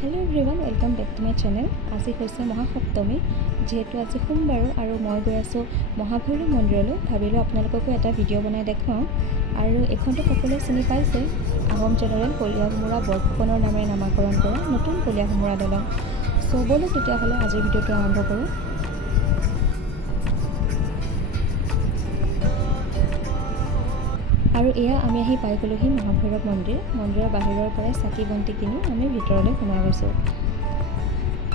Hello everyone welcome back to my channel. आज है महासप्तमी जेहेतु आज सोमवार और मैं गई आसो महाभैरव मंदिर भाविलो आपनालोकको एटा भिडिओ बनाई देखाऊँ और एखन तो सकलोए चिनि पाइसे आहम जेनेरेल कलियाभोमोरा बरफुकনৰ नामे नामाकरण কৰা नतुन कलियाभोमोरा दलং। सो बोलो तेतियाह'ले आजिर भिडिओটো आरम्भ करूँ। और एया आमी आहि पाई गलोहि महाभैरव मंदिर बाहिৰৰ পৰা চাকি বন্তি কিনি আমি ভিতৰলৈ সোমাই গৈছোঁ।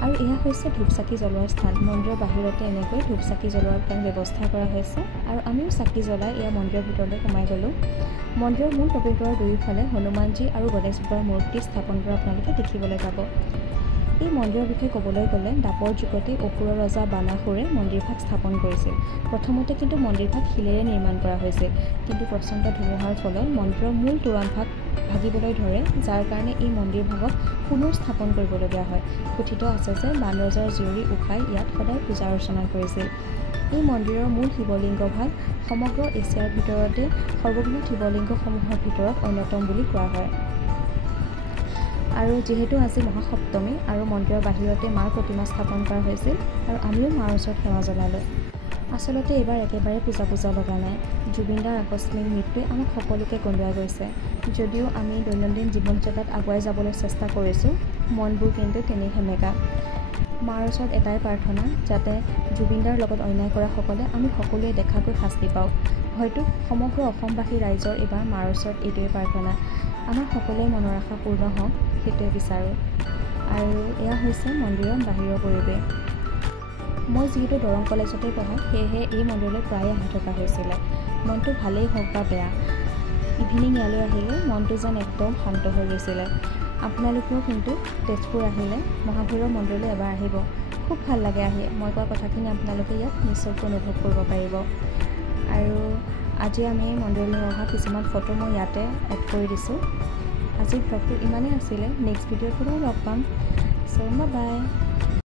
और एया হৈছে ধূপ চাকি জ্বলোৱাৰ স্থান। মন্দিৰৰ বাহিৰতে এনেকৈ ধূপ চাকি জ্বলোৱাৰ কাৰণে ব্যৱস্থা কৰা হৈছে আৰু আমিও চাকি জ্বলাই এয়া মন্দিৰৰ ভিতৰলৈ সোমাই গ'লোঁ। মন্দিৰৰ মূল প্ৰৱেশদ্বাৰৰ দুয়োফালে হনুমানজী আৰু গণেশ বাবাৰ মূৰ্তি স্থাপন কৰা আপোনালোকে দেখিবলৈ পাব। এই মন্দিৰৰ বিষয়ে ক'বলৈ গ'লে দাপৰ যুগতে অসুৰৰ ৰজা বানাসুৰে মন্দিৰভাগ স্থাপন কৰিছিল। প্ৰথমতে কিন্তু মন্দিৰভাগ শিলেৰে নিৰ্মাণ কৰা হৈছিল, কিন্তু প্ৰচণ্ড ধুমুহাৰ ফলত মন্দিৰৰ মূল তোৰণভাগ ভাগিবলৈ ধৰে, যাৰ কাৰণে এই মন্দিৰভাগক পুনৰ স্থাপন কৰিবলগীয়া হয়। কথিত আছে যে বানৰজাৰ জীয়ৰী উষাই ইয়াত সদায় পূজা অৰ্চনা কৰিছিল। এই মন্দিৰৰ মূল শিৱলিংগভাগ সমগ্ৰ এছিয়াৰ ভিতৰতে সৰ্ববৃহৎ শিৱলিংগসমূহৰ ভিতৰত অন্যতম বুলি কোৱা হয়। আৰু যেহেতু আজি মহাসপ্তমী আৰু মন্দিৰৰ বাহিৰতে মাৰ প্ৰতিমা স্থাপন কৰা হৈছিল আৰু আমিও মাৰ ওচৰত সেৱা জনালোঁ। আচলতে এইবাৰ একেবাৰে পূজা লগা নাই। জুবিনদাৰ আকস্মিক মৃত্যুৱে আমাক সকলোকে কন্দুৱাই গৈছে। যদিও আমি দৈনন্দিন জীৱনযাত্ৰাত আগুৱাই যাবলৈ চেষ্টা কৰিছোঁ, মনবোৰ কিন্তু তেনেই সেমেকা। মাৰ ওচৰত এটাই প্ৰাৰ্থনা, যাতে জুবিনদাৰ লগত অন্যায় কৰাসকলে আমি সকলোৱে দেখাকৈ শাস্তি পাওঁ। হয়তো সমগ্ৰ অসমবাসী ৰাইজৰ এইবাৰ মাৰ ওচৰত এইটোৱে প্ৰাৰ্থনা, আমাৰ সকলোৱে মনৰ আশা পূৰ্ণ হওক, সেইটোৱে বিচাৰোঁ। আৰু এয়া হৈছে মন্দিৰৰ বাহিৰৰ পৰিৱেশ। মই যিহেতু দৰং কলেজতে পঢ়া, সেয়েহে এই মন্দিৰলৈ প্ৰায়ে আহি থকা হৈছিলে। মনটো ভালেই হওক বা বেয়া, ইভিনিং ইয়ালৈ আহিলে মনটো যেন একদম শান্ত হৈ গৈছিলে। আপোনালোকেও কিন্তু তেজপুৰ আহিলে মহাভৈৰৱ মন্দিৰলৈ এবাৰ আহিব, খুব ভাল লাগে আহি। মই কোৱা কথাখিনি আপোনালোকে ইয়াত নিশ্চয়কৈ অনুভৱ কৰিব পাৰিব। আৰু আজি আমি মন্দিৰলৈ অহা কিছুমান ফটো মই ইয়াতে এড কৰি দিছোঁ। আজিৰ ব্লগটো ইমানেই আছিলে। নেক্সট ভিডিঅ'ত পুনৰ লগ পাম। চ' বাই।